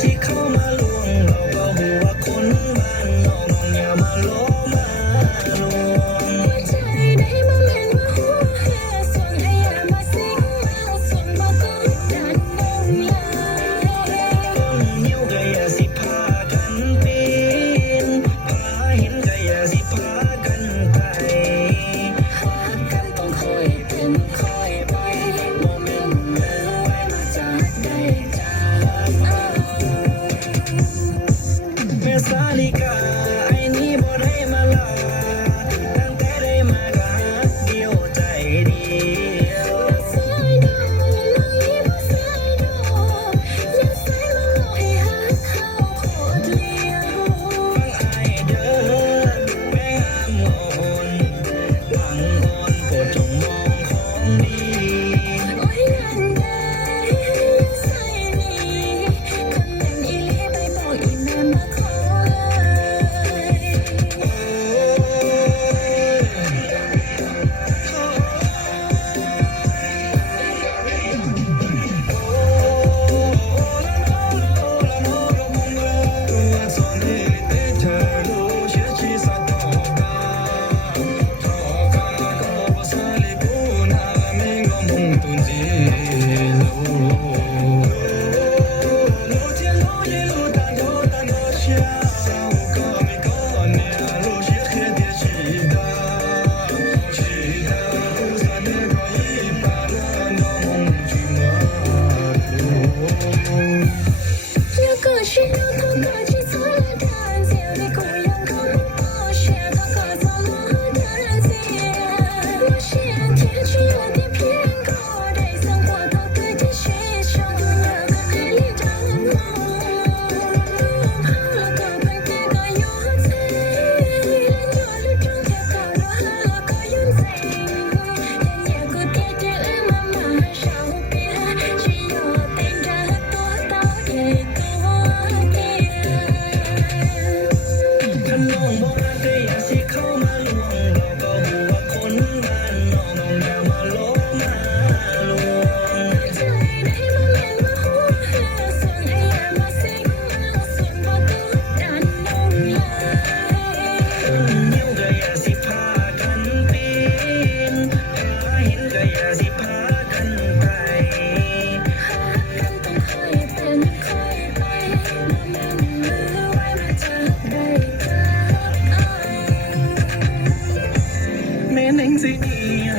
สิเข้ามาลวงเราก็หูว่าคนบ้านนอกน้องอย่ามาโลมาลวงใจได้มาแม่นว่าหัวแห่ส่วนให้อย่ามาสิงมาส่วนบ่ต้องดันน้องลายต้นนิ้วก็อย่าสิพากันปีนพาเห็นก็อย่าสิพากันไปหากันต้องคอยเป็นคอยไปบ่แม่นมือไว้มาจากได้จากแม่สาลิกาไอ้นี่บ่ได้มาลาตั้งแต่ได้มาก็ฮักเดียวใจเดียวบ่สายดอกน้องนี่บ่สายดอกอย่าสายมาหลอกให้ฮักเฮาโคตรเลี้ยวฟังอ้ายเด้อแม่งามอ่อนหวังอ่อนโปรดจงมองของดีโอ้ยนั่นเด้อย่าใส่นี่คันแม่นอีหลีไปบอกอีแม่มาขอแม่นังสิเนีย